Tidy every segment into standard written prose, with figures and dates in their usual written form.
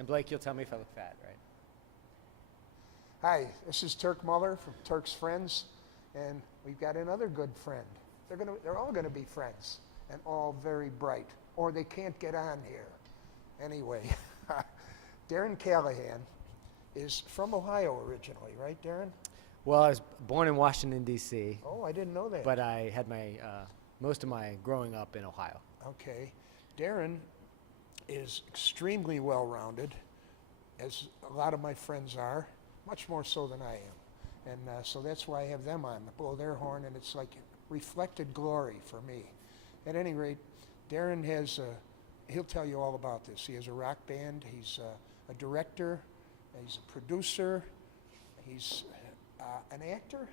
And Blake, you'll tell me if I look fat, right? Hi, this is Turk Muller from Turk's Friends, and we've got another good friend. They're all gonna be friends, and all very bright, or they can't get on here. Anyway, Darren Callahan is from Ohio originally, right, Darren? Well, I was born in Washington, D.C., Oh, I didn't know that. but I had my most of my growing up in Ohio. Okay. Darren is extremely well-rounded, as a lot of my friends are, much more so than I am. And so that's why I have them on, to blow their horn, and it's like reflected glory for me. At any rate, Darren has, he'll tell you all about this. He has a rock band, he's a director, he's a producer, he's an actor.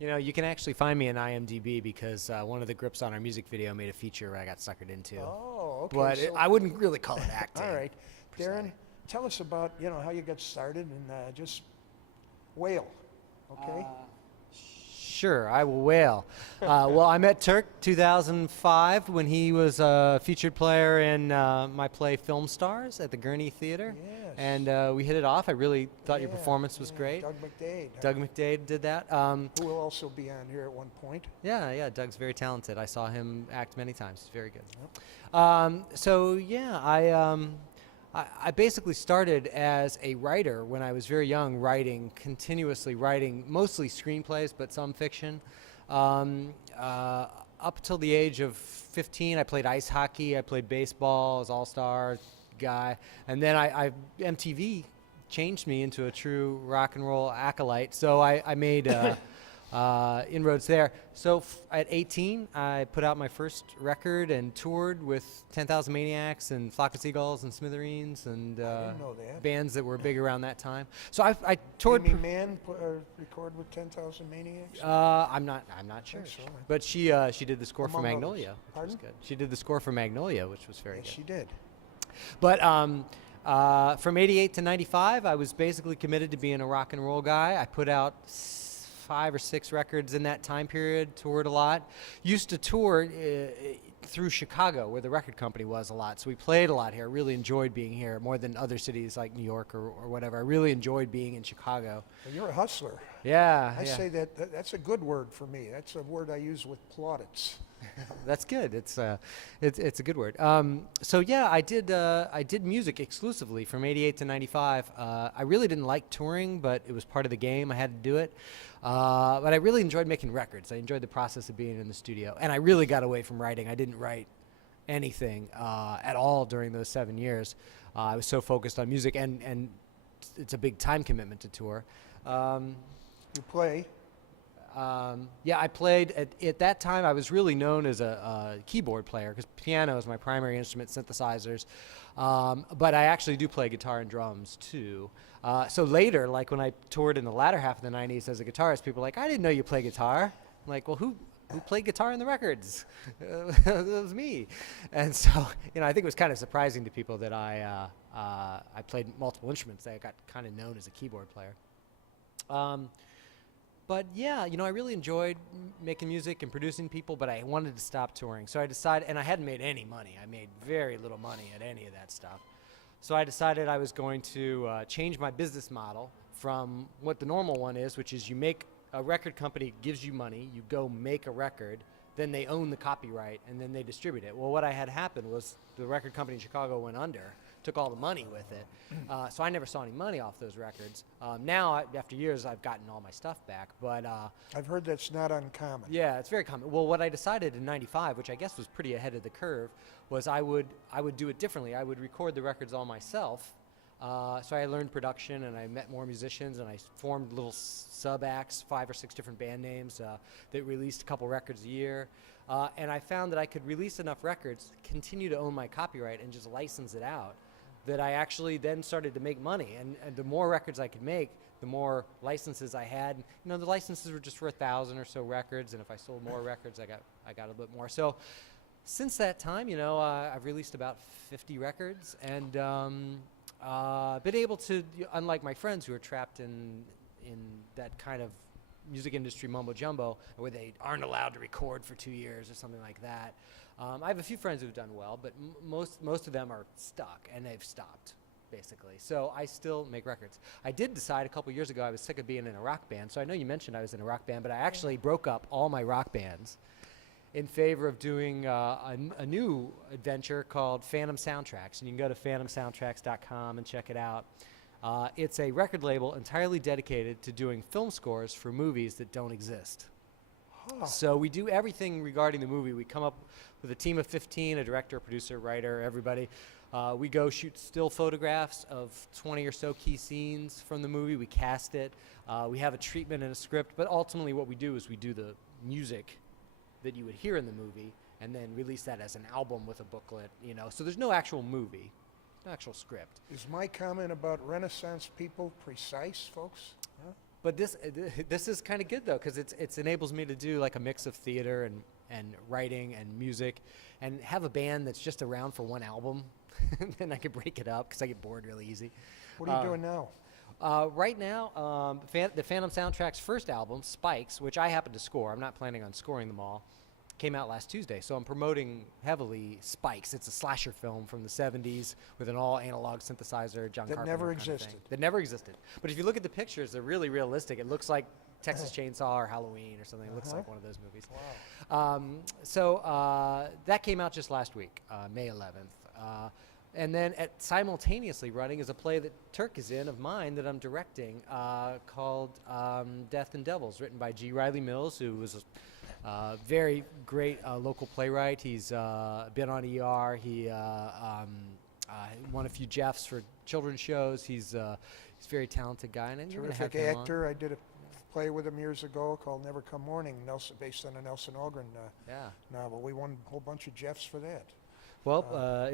You know, you can actually find me on IMDb because one of the grips on our music video made a feature where I got suckered into. Oh, okay. But so, I wouldn't really call it acting. all right. per se. Darren, tell us about, how you got started and just wail, okay? Sure, I will wail. Well, I met Turk 2005 when he was a featured player in my play Film Stars at the Gurney Theater. Yes. And we hit it off. I really thought your Yeah, performance was yeah, great. Doug McDade. huh? Doug McDade did that. Who will also be on here at one point. Yeah, Doug's very talented. I saw him act many times. He's very good. So yeah, I basically started as a writer when I was very young, continuously writing, mostly screenplays, but some fiction. Up till the age of 15, I played ice hockey, I played baseball, I was all-star guy, and then MTV changed me into a true rock and roll acolyte, so I made inroads there. So at 18, I put out my first record and toured with 10,000 Maniacs and Flock of Seagulls and Smithereens and I didn't know that. bands that were big around that time. So I toured. Amy Mann record with 10,000 Maniacs? I'm not sure, think so. but she did the score for Among others. Magnolia, which was Pardon? good. She did the score for Magnolia, which was very Yes, good. she did. But from 88 to 95, I was basically committed to being a rock and roll guy. I put out 5 or 6 records in that time period, toured a lot. Used to tour through Chicago, where the record company was a lot. So we played a lot here. Really enjoyed being here more than other cities like New York or whatever. I really enjoyed being in Chicago. Well, you're a hustler. Yeah. I yeah. say that's a good word for me. That's a word I use with plaudits. That's good. It's a good word. So yeah, I did music exclusively from 88 to 95. I really didn't like touring, but it was part of the game. I had to do it. But I really enjoyed making records. I enjoyed the process of being in the studio, and I really got away from writing. I didn't write anything at all during those 7 years. I was so focused on music, and it's a big time commitment to tour. You play. Yeah, I played at that time. I was really known as a keyboard player because piano is my primary instrument, synthesizers. But I actually do play guitar and drums too. So later, like when I toured in the latter half of the 90s as a guitarist, people were like, I didn't know you play guitar. I'm like, well, who played guitar in the records? It was me. And so, I think it was kind of surprising to people that I played multiple instruments. I got kind of known as a keyboard player. But yeah, I really enjoyed making music and producing people, but I wanted to stop touring. So I decided, and I hadn't made any money. I made very little money at any of that stuff. So I decided I was going to change my business model from what the normal one is, which is you make a record company gives you money, you go make a record, then they own the copyright, and then they distribute it. Well, what I had happened was the record company in Chicago went under, took all the money with it. So I never saw any money off those records. Now, after years, I've gotten all my stuff back. But I've heard that's not uncommon. yeah, it's very common. Well, what I decided in '95, which I guess was pretty ahead of the curve, was I would do it differently. I would record the records all myself. So I learned production, and I met more musicians, and I formed little sub-acts, 5 or 6 different band names that released a couple records a year. And I found that I could release enough records, continue to own my copyright, and just license it out, that I actually then started to make money. And the more records I could make, the more licenses I had. The licenses were just for 1,000 or so records, and if I sold more records, I got a little bit more. So since that time, I've released about 50 records, and been able to, unlike my friends who are trapped in that kind of music industry mumbo jumbo, where they aren't allowed to record for 2 years or something like that. I have a few friends who've done well, but most of them are stuck, and they've stopped, basically. So I still make records. I did decide a couple years ago I was sick of being in a rock band. So I know you mentioned I was in a rock band, but I actually broke up all my rock bands in favor of doing a new adventure called Phantom Soundtracks. And you can go to phantomsoundtracks.com and check it out. It's a record label entirely dedicated to doing film scores for movies that don't exist. Huh. So we do everything regarding the movie. We come up with a team of 15, a director, producer, writer, everybody. We go shoot still photographs of 20 or so key scenes from the movie. We cast it. We have a treatment and a script, but ultimately what we do is we do the music that you would hear in the movie and then release that as an album with a booklet, you know. So there's no actual movie, no actual script. Is my comment about Renaissance people precise, folks? Huh? But this is kind of good though, because it enables me to do like a mix of theater and writing and music, and have a band that's just around for one album. Then I could break it up because I get bored really easy. What are you doing now? Right now, the Phantom Soundtrack's first album, Spikes, which I happen to score. I'm not planning on scoring them all. Came out last Tuesday, so I'm promoting heavily Spikes. It's a slasher film from the 70s with an all-analog synthesizer, John That Carpenter never kind of thing. existed. That never existed. But if you look at the pictures, they're really realistic. It looks like Texas Chainsaw or Halloween or something. It looks like one of those movies. Wow. So that came out just last week, May 11th. And then simultaneously running is a play that Turk is in of mine that I'm directing called Death and Devils, written by G. Riley Mills, who was a very great local playwright. He's been on ER. He won a few Jeffs for children's shows. He's a very talented guy. And you're gonna have Terrific him on. actor. I did a play with him years ago called Never Come Morning, based on a Nelson Algren novel. We won a whole bunch of Jeffs for that. Well,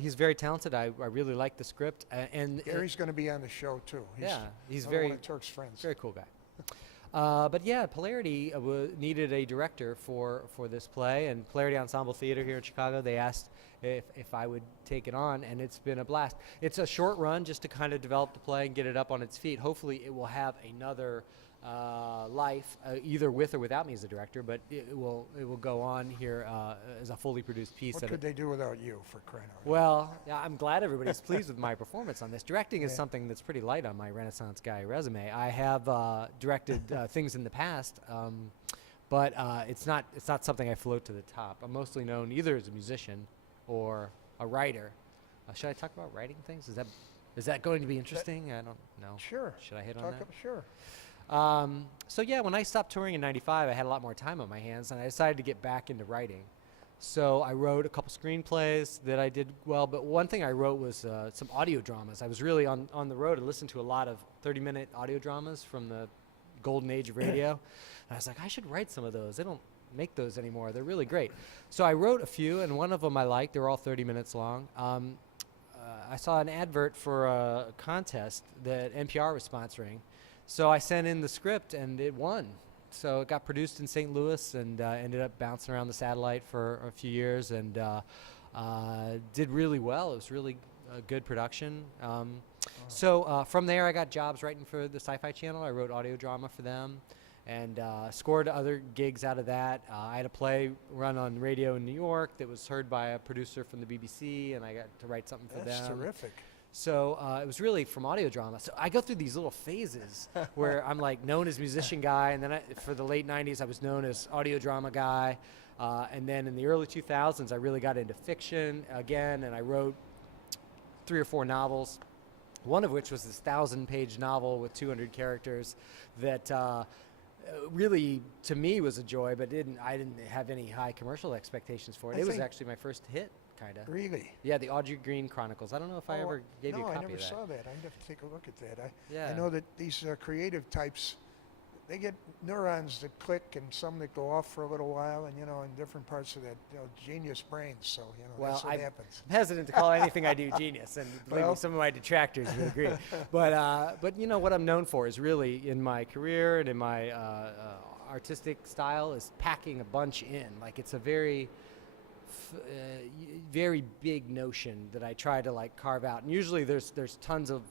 he's very talented. I really like the script. And Gary's going to be on the show too. He's another very one of Turk's friends. very cool guy. But yeah, Polarity needed a director for this play, and Polarity Ensemble Theater here in Chicago, they asked if I would take it on, and it's been a blast. It's a short run just to kind of develop the play and get it up on its feet. Hopefully it will have another life, either with or without me as a director, but it will go on here as a fully produced piece. What could they do without you, for crying out loud? Well, yeah, I'm glad everybody's pleased with my performance on this. Directing is something that's pretty light on my Renaissance guy resume. I have directed things in the past, but it's not something I float to the top. I'm mostly known either as a musician or a writer. Should I talk about writing things? Is that going to be interesting? I don't know. Sure. Should I hit on that? Sure. So yeah, when I stopped touring in '95, I had a lot more time on my hands, and I decided to get back into writing. So I wrote a couple screenplays that I did well, but one thing I wrote was some audio dramas. I was really on the road and listened to a lot of 30-minute audio dramas from the golden age of radio. And I was like, I should write some of those. They don't make those anymore. They're really great. So I wrote a few, and one of them I liked. They were all 30 minutes long. I saw an advert for a contest that NPR was sponsoring. So I sent in the script, and it won. So it got produced in St. Louis and ended up bouncing around the satellite for a few years, and did really well. It was really a good production. So from there, I got jobs writing for the Sci-Fi Channel. I wrote audio drama for them, and scored other gigs out of that. I had a play run on radio in New York that was heard by a producer from the BBC, and I got to write something for That's them. terrific. So it was really from audio drama. So I go through these little phases where I'm like known as musician guy, and then for the late 90s I was known as audio drama guy, and then in the early 2000s I really got into fiction again, and I wrote 3 or 4 novels, one of which was this 1,000-page novel with 200 characters that really to me was a joy, but I didn't have any high commercial expectations for it. It was actually my first hit. Kinda. Really? Yeah, the Audrey Green Chronicles. I don't know if I ever gave you a copy of that. No, I never saw that. I'd have to take a look at that. Yeah. I know that these creative types, they get neurons that click and some that go off for a little while, and in different parts of that genius brains. So that's what happens. I'm hesitant to call anything I do genius, and believe me, some of my detractors would agree. But what I'm known for is really in my career and in my artistic style is packing a bunch in. Like it's a very very big notion that I try to like carve out, and usually there's tons of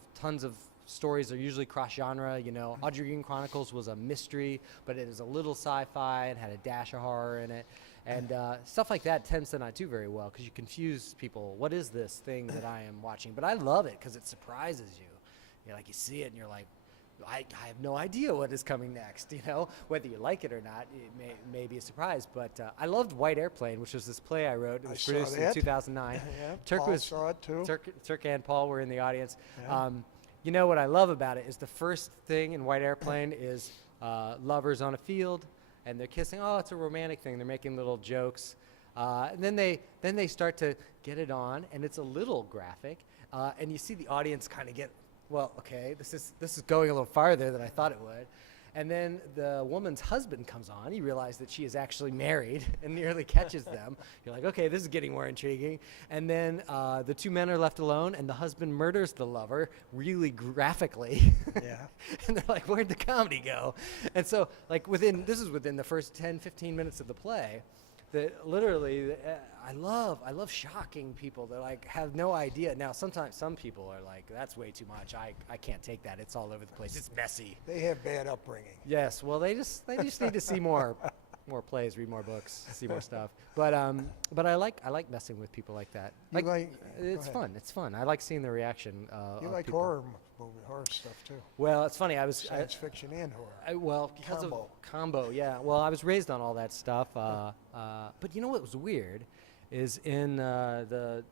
stories. They're usually cross genre. Audrey Green Chronicles was a mystery, but it is a little sci-fi and had a dash of horror in it. And stuff like that tends to not do very well because you confuse people. What is this thing that I am watching? But I love it because it surprises you. You're like, you see it and you're like, I have no idea what is coming next. You know, whether you like it or not, it may be a surprise. But I loved White Airplane, which was this play I wrote. It was produced in 2009. Yeah, Turk Paul saw it too. Turk and Paul were in the audience. Yeah. You know what I love about it is the first thing in White Airplane is lovers on a field and they're kissing. Oh, it's a romantic thing. They're making little jokes. And then they start to get it on, and it's a little graphic. And you see the audience kind of get, well, okay, this is going a little farther than I thought it would. And then the woman's husband comes on. You realize that she is actually married and nearly catches them. You're like, okay, this is getting more intriguing. And then the two men are left alone, and the husband murders the lover really graphically. Yeah. And they're like, where'd the comedy go? And so, like, this is within the first 10, 15 minutes of the play. That literally, I love shocking people. They're like, have no idea. Now, sometimes some people are like, that's way too much. I can't take that. It's all over the place. It's messy. They have bad upbringing. Yes. Well, they just need to see more plays, read more books, see more stuff. But I like messing with people like that. You like- it's go fun. ahead. It's fun. I like seeing the reaction. You of like people. horror stuff too. Well, it's funny. Science fiction and horror. Well, because Combo. of combo, yeah. Well, I was raised on all that stuff. But you know what was weird is in the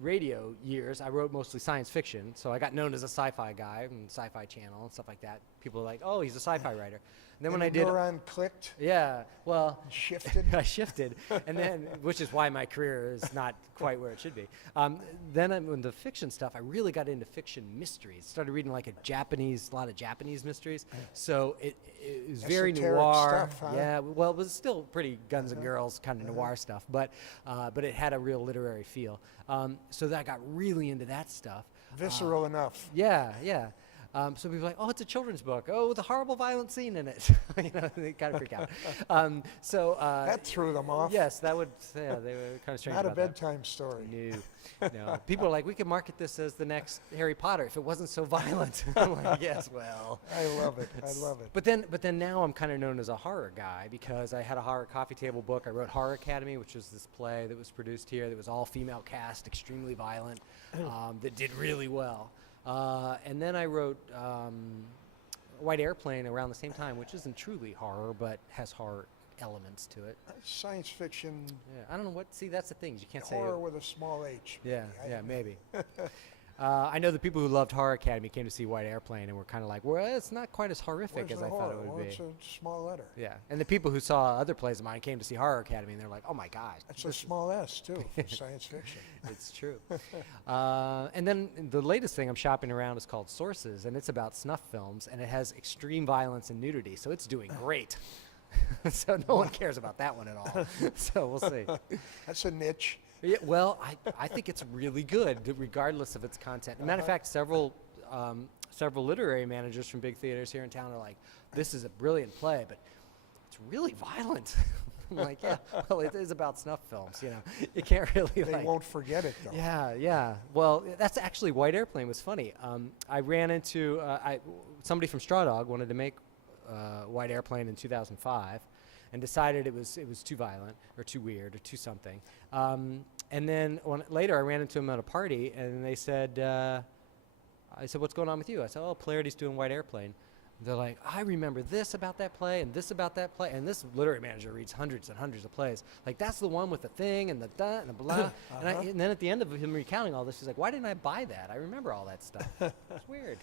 radio years, I wrote mostly science fiction, so I got known as a sci-fi guy and Sci-Fi Channel and stuff like that. People are like, "Oh, he's a sci-fi writer." And then when I the did, neuron clicked, yeah, well, shifted. I shifted, and then, which is why my career is not quite where it should be. Then in the fiction stuff, I really got into fiction mysteries. Started reading like a lot of Japanese mysteries. So it was very Esoteric noir. stuff, huh? Yeah, well, it was still pretty Guns and Girls kind of noir stuff, but it had a real literary feel. So that I got really into that stuff. Visceral enough. Yeah, yeah. So people are like, oh, it's a children's book. Oh, with a horrible violent scene in it. You know, they kind of freak out. That threw them off. Yes, they were kind of strange Not a about that. bedtime story. No. People are like, we could market this as the next Harry Potter if it wasn't so violent. I'm like, yes, well. I love it. I love it. But then now I'm kind of known as a horror guy because I had a horror coffee table book. I wrote Horror Academy, which was this play that was produced here that was all female cast, extremely violent, that did really well. And then I wrote White Airplane around the same time, which isn't truly horror, but has horror elements to it. Science fiction, Yeah, I don't know what. See, that's the thing. You can't say. horror with a small H. Yeah, maybe. yeah, maybe. I know the people who loved Horror Academy came to see White Airplane and were kind of like, well, it's not quite as horrific Where's as the I horror? thought it would Well, be. it's a small letter. Yeah, and the people who saw other plays of mine came to see Horror Academy, and they're like, "Oh my gosh, It's a small S too for science fiction. it's true." And then the latest thing I'm shopping around is called Sources, and it's about snuff films, and it has extreme violence and nudity, so it's doing great. So no one cares about that one at all. So we'll see. That's a niche. Yeah, well, I think it's really good, regardless of its content. As a matter of fact, several literary managers from big theaters here in town are like, "This is a brilliant play, but it's really violent." I'm like, "Yeah, well, it is about snuff films, you know. You can't really They won't forget it though. Yeah, yeah. Well, that's actually White Airplane was funny. I ran into somebody from Straw Dog wanted to make White Airplane in 2005, and decided it was too violent or too weird or too something. And then later I ran into them at a party, and they said, I said, "What's going on with you?" I said, "Oh, Polarity's doing White Airplane." They're like, "I remember this about that play and this about that play." And this literary manager reads hundreds and hundreds of plays. Like, that's the one with the thing and the da and the blah. And then at the end of him recounting all this, he's like, "Why didn't I buy that? I remember all that stuff." It's weird.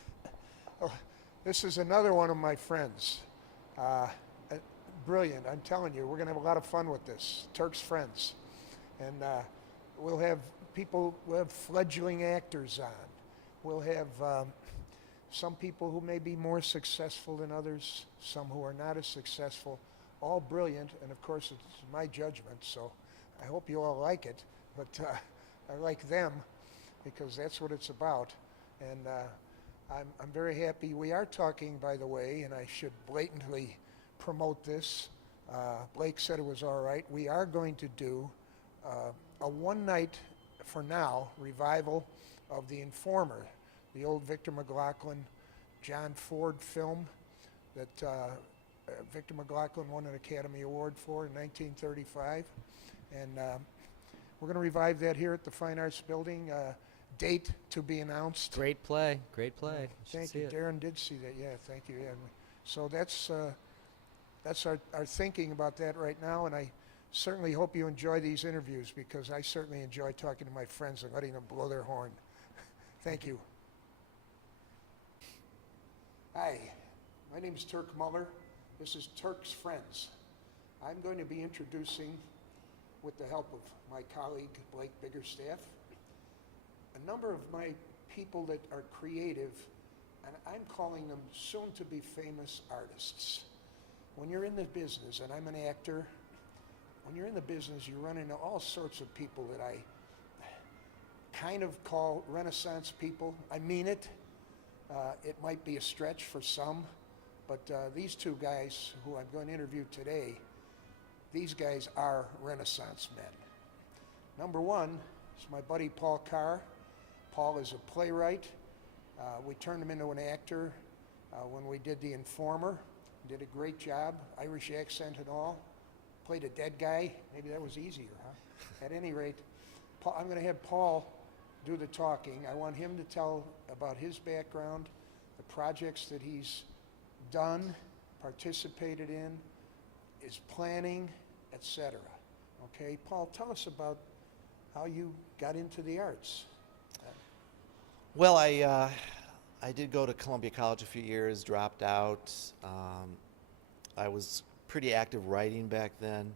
This is another one of my friends. Brilliant. I'm telling you, we're going to have a lot of fun with this. Turk's friends. And we'll have fledgling actors on. We'll have some people who may be more successful than others, some who are not as successful, all brilliant. And of course, it's my judgment, so I hope you all like it. But I like them because that's what it's about. And I'm very happy. We are talking, by the way, and I should blatantly promote this. Blake said it was all right. We are going to do a one-night, for now, revival of The Informer, the old Victor McLaughlin, John Ford film that Victor McLaughlin won an Academy Award for in 1935. And we're going to revive that here at the Fine Arts Building. Date to be announced. Great play. Great play. Should Thank see you. it. Darren did see that. Yeah, thank you. Yeah. So that's our thinking about that right now. And I certainly hope you enjoy these interviews, because I certainly enjoy talking to my friends and letting them blow their horn. Thank you. Hi, my name is Turk Muller. This is Turk's Friends. I'm going to be introducing, with the help of my colleague Blake Biggerstaff, a number of my people that are creative, and I'm calling them soon-to-be famous artists. When you're in the business, and I'm an actor, when you're in the business, you run into all sorts of people that I kind of call Renaissance people. I mean it. It might be a stretch for some, but these two guys who I'm going to interview today, these guys are Renaissance men. Number one is my buddy Paul Carr. Paul is a playwright. We turned him into an actor when we did The Informer. Did a great job, Irish accent and all. Played a dead guy. Maybe that was easier, huh? At any rate, Paul, I'm going to have Paul do the talking. I want him to tell about his background, the projects that he's done, participated in, is planning, etc. Okay, Paul, tell us about how you got into the arts. Well, I did go to Columbia College a few years, dropped out. I was pretty active writing back then.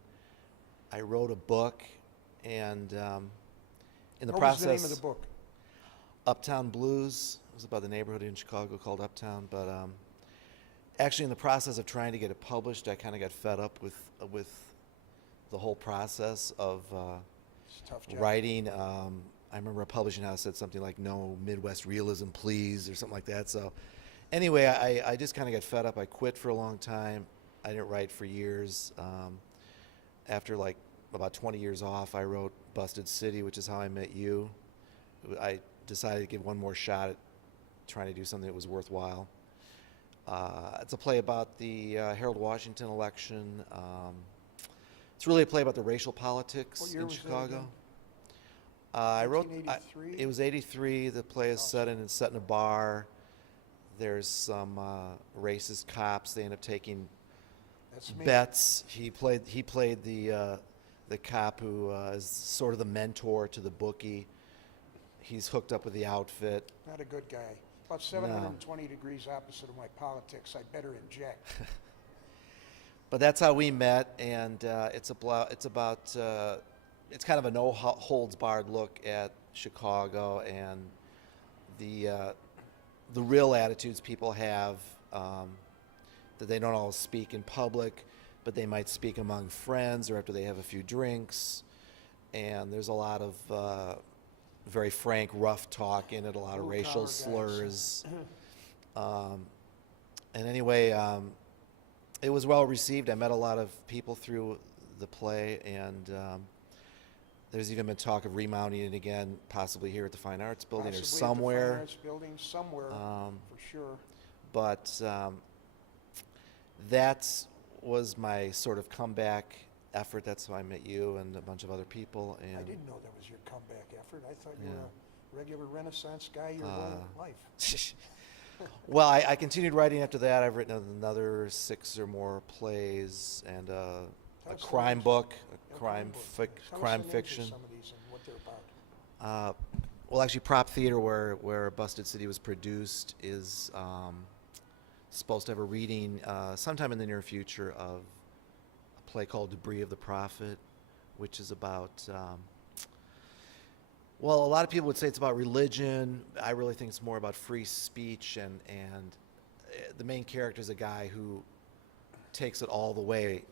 I wrote a book, and in the What process, was the name of the book? Uptown Blues. It was about the neighborhood in Chicago called Uptown. But actually, in the process of trying to get it published, I kind of got fed up with the whole process of It's a tough job. writing. I remember a publishing house said something like, "No Midwest realism, please," or something like that. So anyway, I just kind of got fed up. I quit for a long time. I didn't write for years. After like about 20 years off, I wrote Busted City, which is how I met you. I decided to give one more shot at trying to do something that was worthwhile. It's a play about the Harold Washington election. It's really a play about the racial politics What year in was that Chicago. again? I wrote. 1983? It was '83. The play is set in a bar. There's some racist cops. They end up taking That's me. bets. He played the cop who is sort of the mentor to the bookie. He's hooked up with the outfit. Not a good guy. About 720 degrees opposite of my politics. I better inject. But that's how we met, and it's kind of a no holds barred look at Chicago and the real attitudes people have, that they don't always speak in public, but they might speak among friends or after they have a few drinks. And there's a lot of very frank, rough talk in it, a lot of racial Blue-collar guys. slurs. And anyway, it was well received. I met a lot of people through the play, and there's even been talk of remounting it again, possibly here at the Fine Arts Building or Possibly at the somewhere. Fine Arts Building, somewhere, for sure. But that was my sort of comeback effort. That's how I met you and a bunch of other people. And I didn't know that was your comeback effort. I thought you Yeah. were a regular Renaissance guy your whole life. Well, I continued writing after that. I've written another 6 or more plays and a Tell us the crime names. book, Yeah, crime book. fic, Tell us crime the names of fiction. some of these and what they're about. Well, actually, Prop Theater, where Busted City was produced, is supposed to have a reading sometime in the near future of a play called Debris of the Prophet, which is about, well, a lot of people would say it's about religion. I really think it's more about free speech, and the main character is a guy who takes it all the way,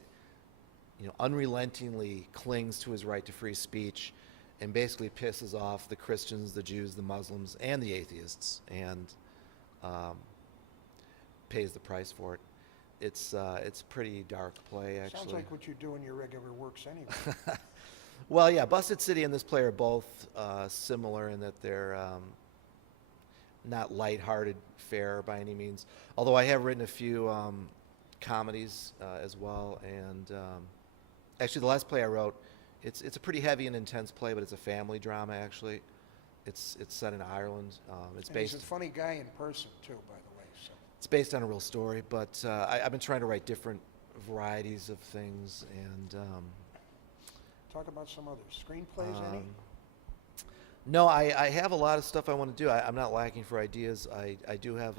unrelentingly clings to his right to free speech, and basically pisses off the Christians, the Jews, the Muslims, and the atheists, and pays the price for it. It's a pretty dark play, actually. Sounds like what you do in your regular works anyway. Well, yeah, Busted City and this play are both similar in that they're not lighthearted fare by any means. Although I have written a few comedies as well. And actually, the last play I wrote, it's a pretty heavy and intense play, but it's a family drama. Actually, it's set in Ireland. It's And he's based a funny guy in person too, by the way. So it's based on a real story, but I've been trying to write different varieties of things. And talk about some other screenplays. Any? no, I have a lot of stuff I want to do. I'm not lacking for ideas. I do have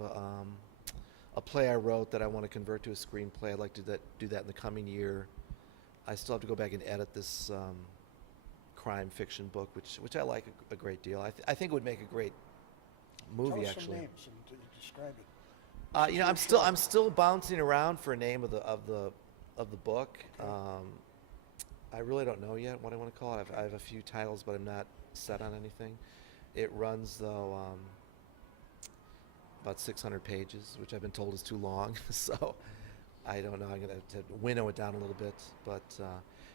a play I wrote that I want to convert to a screenplay. I'd like to do that in the coming year. I still have to go back and edit this crime fiction book, which I like a great deal. I think it would make a great movie. Tell us Actually, some names and describe it. you know, I'm still bouncing around for a name of the book. Okay. I really don't know yet what I want to call it. I have a few titles, but I'm not set on anything. It runs though about 600 pages, which I've been told is too long. So I don't know. I'm gonna have to winnow it down a little bit, but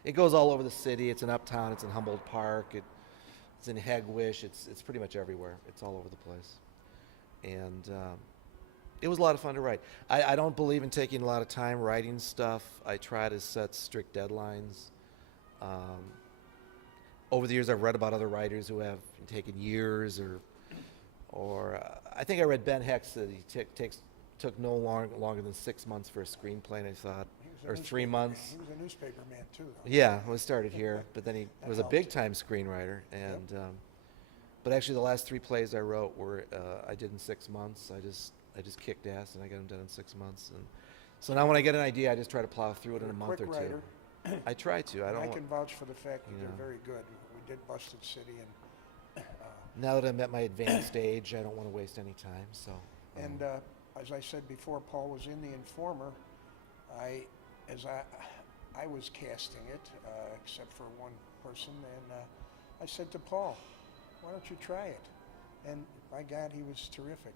it goes all over the city. It's in Uptown. It's in Humboldt Park. It's in Hegwish. It's pretty much everywhere. It's all over the place, and it was a lot of fun to write. I don't believe in taking a lot of time writing stuff. I try to set strict deadlines. Over the years, I've read about other writers who have taken years, or I think I read Ben Heck's that he took no longer than 6 months for a screenplay, and I thought, He was a or 3 newspaper months. man. He was a newspaper man too, though. Yeah, well, he started here, but then he That was a helped. big-time screenwriter, and but actually the last 3 plays I wrote were I did in 6 months. I just kicked ass, and I got them done in 6 months. And so now when I get an idea, I just try to plow through it in You're a a month or quick two. writer. I try to. I And don't. I want, can vouch for the fact that you they're know. very good. We did Busted City, and Now that I'm at my advanced age, I don't want to waste any time. So. and as I said before, Paul was in The Informer. As I was casting it, except for one person, and I said to Paul, "Why don't you try it?" And by God, he was terrific.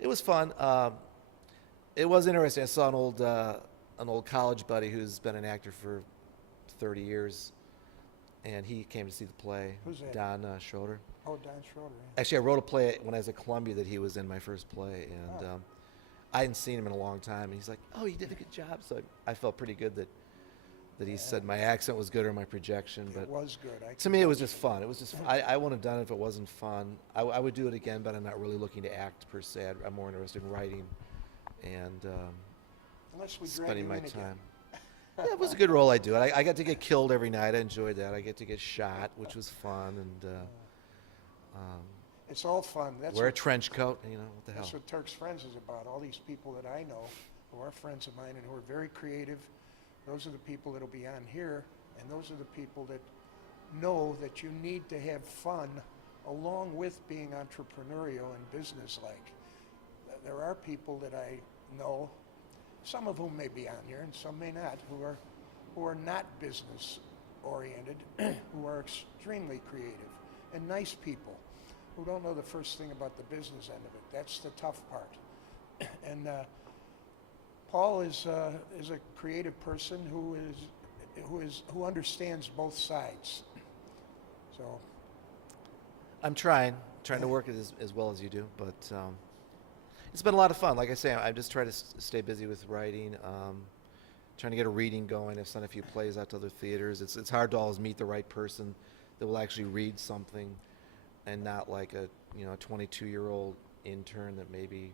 It was fun. It was interesting. I saw an old college buddy who's been an actor for 30 years, and he came to see the play. Who's that? Don Schroeder. Oh, Don Schroeder. Yeah. Actually, I wrote a play when I was at Columbia that he was in my first play, and Oh. I hadn't seen him in a long time. And he's like, "Oh, you did a good job." So I felt pretty good that he said my accent was good or my projection. But It was good. to me, it was just fun. It was just I wouldn't have done it if it wasn't fun. I would do it again, but I'm not really looking to act per se. I'm more interested in writing and Unless we drag spending you my in again. time. Yeah, it was a good role. I do it. I got to get killed every night. I enjoyed that. I get to get shot, which was fun, and It's all fun. That's wear a what, trench coat. You know what the hell? that's what Turk's Friends is about. All these people that I know who are friends of mine and who are very creative, those are the people that'll be on here, and those are the people that know that you need to have fun along with being entrepreneurial and businesslike. There are people that I know, some of whom may be on here and some may not, who are not business oriented, who are extremely creative and nice people who don't know the first thing about the business end of it. That's the tough part. And Paul is a creative person who understands both sides. So I'm trying to work it as well as you do, but it's been a lot of fun. Like I say, I just try to stay busy with writing, trying to get a reading going. I've sent a few plays out to other theaters. It's hard to always meet the right person that will actually read something, and not like a 22-year-old intern that maybe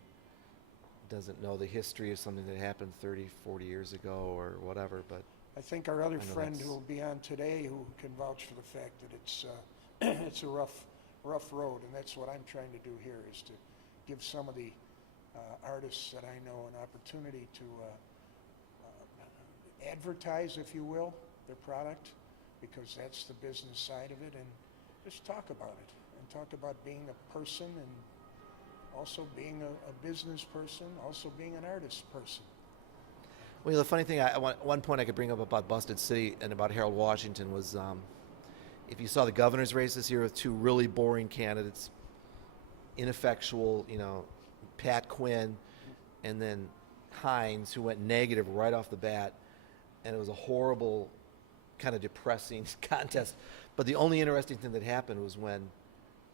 doesn't know the history of something that happened 30, 40 years ago or whatever. But I think our other I know friend that's- who will be on today who can vouch for the fact that it's it's a rough road, and that's what I'm trying to do here, is to give some of the artists that I know an opportunity to advertise, if you will, their product, because that's the business side of it, and just talk about it, and talk about being a person, and also being a business person, also being an artist person. well, the funny thing, one point I could bring up about Busted City and about Harold Washington was, if you saw the governor's race this year with 2 really boring candidates, ineffectual, Pat Quinn, and then Hines, who went negative right off the bat, and it was a horrible, kind of depressing contest. But the only interesting thing that happened was when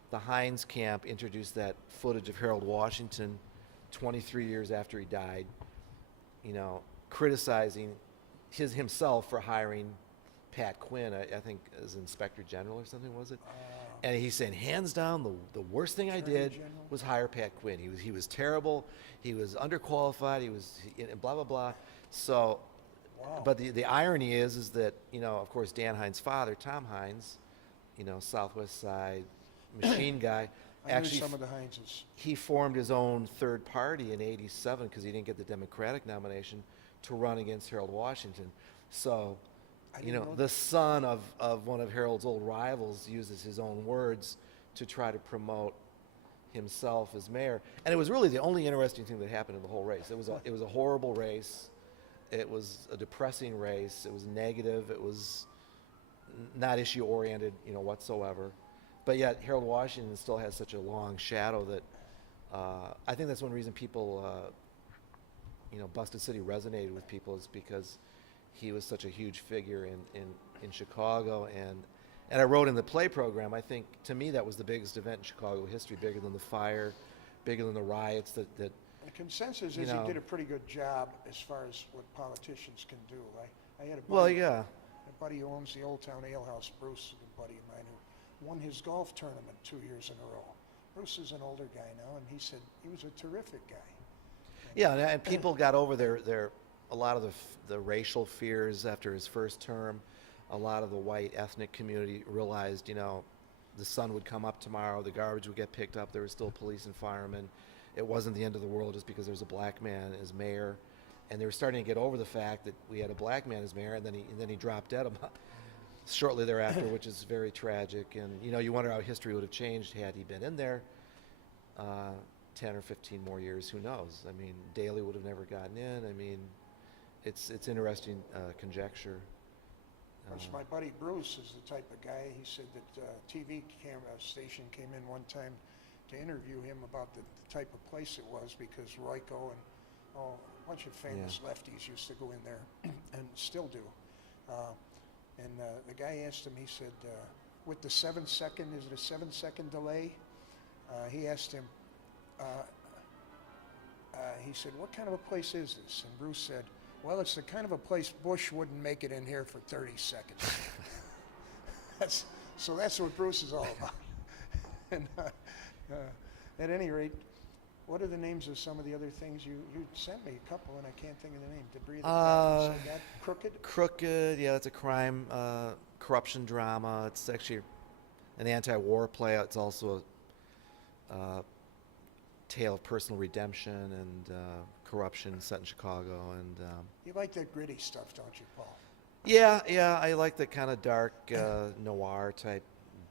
the Hines camp introduced that footage of Harold Washington 23 years after he died, criticizing himself for hiring Pat Quinn, I think as Inspector General or something, was it? And he's saying, hands down, the worst thing I Attorney did General? was hire Pat Quinn. He was terrible. He was underqualified. And blah blah blah. So, Wow. but the irony is that, you know, of course, Dan Hines' father, Tom Hines, you know, Southwest Side machine guy, I knew actually some of the Hineses. he formed his own third party in '87 because he didn't get the Democratic nomination to run against Harold Washington. So, I you didn't know, know the son of one of Harold's old rivals uses his own words to try to promote himself as mayor. And it was really the only interesting thing that happened in the whole race. It was a horrible race. It was a depressing race. It was negative. It was not issue oriented, you know, whatsoever. But yet Harold Washington still has such a long shadow that I think that's one reason people, you know, Busted City resonated with people, is because he was such a huge figure in Chicago. And I wrote in the play program, I think to me that was the biggest event in Chicago history, bigger than the fire, bigger than the riots that The consensus You is know. he did a pretty good job as far as what politicians can do. I had a buddy, well, yeah. a buddy who owns the Old Town Ale House, Bruce, a buddy of mine, who won his golf tournament 2 years in a row. Bruce is an older guy now, and he said he was a terrific guy. Yeah, and people got over a lot of the racial fears after his first term. A lot of the white ethnic community realized, you know, the sun would come up tomorrow, the garbage would get picked up, there were still police and firemen. It wasn't the end of the world just because there was a black man as mayor. And they were starting to get over the fact that we had a black man as mayor, and then he dropped dead shortly thereafter, which is very tragic. And, you know, you wonder how history would have changed had he been in there 10 or 15 more years, who knows? I mean, Daley would have never gotten in. I mean, it's interesting conjecture. Of course, my buddy Bruce is the type of guy, he said that TV camera station came in one time to interview him about the type of place it was, because Royko and a bunch of famous lefties used to go in there and still do. The guy asked him, he said, with the 7-second, is it a 7-second delay? He asked him, he said, what kind of a place is this? And Bruce said, well, it's the kind of a place Bush wouldn't make it in here for 30 seconds. So that's what Bruce is all about. And at any rate, what are the names of some of the other things? You sent me a couple, and I can't think of the name. Debris of the Clouds, you said that? Crooked? Crooked, yeah, it's a crime, corruption drama. It's actually an anti-war play. It's also a tale of personal redemption and corruption set in Chicago. And You like that gritty stuff, don't you, Paul? yeah, I like the kind of dark noir type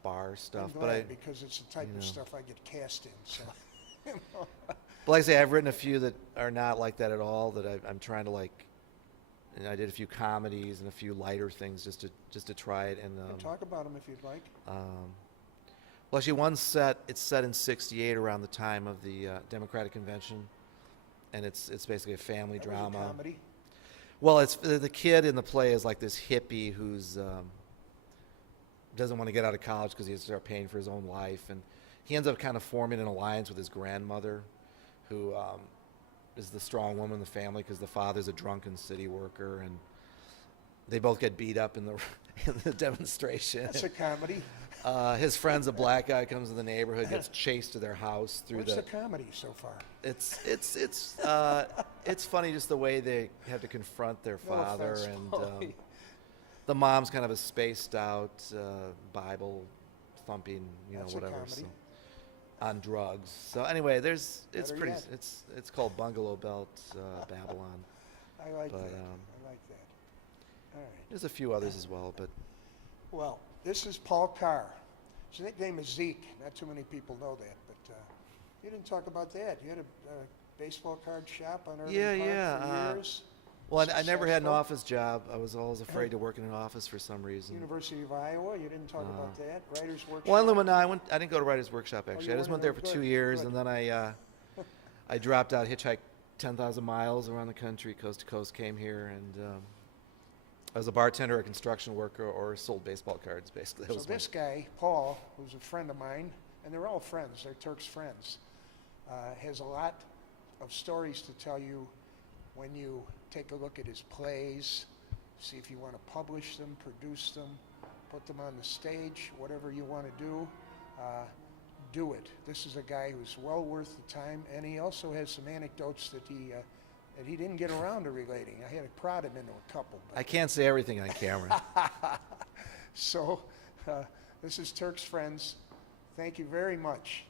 bar stuff. I'm But glad, because it's the type you of know. stuff I get cast in. So, you know. But like I say, I've written a few that are not like that at all. That I'm trying to like. And I did a few comedies and a few lighter things just to try it. And And talk about them if you'd like. well, actually, it's set in '68 around the time of the Democratic Convention, and it's basically a family That was a drama. comedy. Well, it's the kid in the play is like this hippie who's doesn't want to get out of college because he has to start paying for his own life, and he ends up kind of forming an alliance with his grandmother, who is the strong woman in the family because the father's a drunken city worker, and they both get beat up in the demonstration. That's a comedy. His friend's a black guy, comes to the neighborhood, gets chased to their house through What's the comedy so far? It's funny just the way they have to confront their No father, offense, and Paulie. the mom's kind of a spaced out Bible thumping, That's a whatever, comedy. so, on drugs. So anyway, it's Better pretty. yet. It's called Bungalow Belt Babylon. I like But, that. I like that. All right. There's a few others as well, but Well, this is Paul Carr. His nickname is Zeke. Not too many people know that, but you didn't talk about that. You had a baseball card shop on Irving Yeah, Park yeah, for years. well, I never had an Successful. office job. I was always afraid to work in an office for some reason. University of Iowa. You didn't talk about that. Writers Workshop. Well, in Lumina, I didn't go to Writer's Workshop actually. you I just weren't went there there. for Good, 2 years, good. and then I dropped out, hitchhiked 10,000 miles around the country, coast to coast, came here, and I was a bartender, a construction worker, or sold baseball cards. Basically, that So was my- this guy, Paul, who's a friend of mine, and they're all friends. They're Turk's friends. Has a lot of stories to tell you when you take a look at his plays, see if you want to publish them, produce them, put them on the stage, whatever you want to do it. This is a guy who's well worth the time, and he also has some anecdotes that he didn't get around to relating. I had to prod him into a couple. I can't say everything on camera. So, this is Turk's Friends. Thank you very much.